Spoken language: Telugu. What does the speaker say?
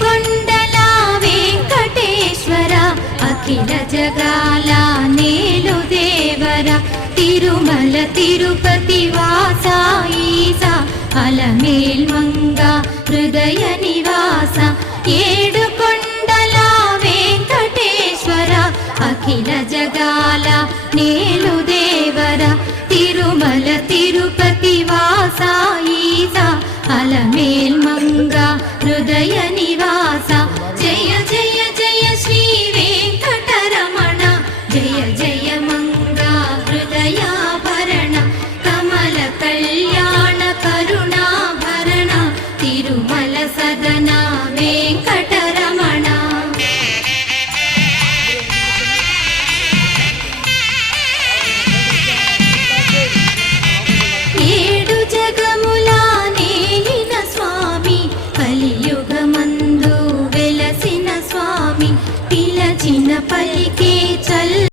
కొండల వెంకటేశ్వర అఖిల జగాల నేలు దేవర తిరుమల తిరుపతి వాస ఈసా అలమేల్ మంగ హృదయ నివాస ఏడు కొండల వెంకటేశ్వర అఖిల జగాల నేలు దేవర తిరుమల తిరుపతి వాస ఈసా అలమేల్ మంగ హృదయ నివాస జయ జయ జయ శ్రీ వెంకటరమణ జయ జయ మంగ హృదయాభరణ కమల కళ్యాణ కరుణాభరణ తిరుమల సదన వెంకటరమణ ఏడు జగముల నేలిన స్వామి కలియుగమందు వెలసిన స్వామి పిలచిన పలికే చల్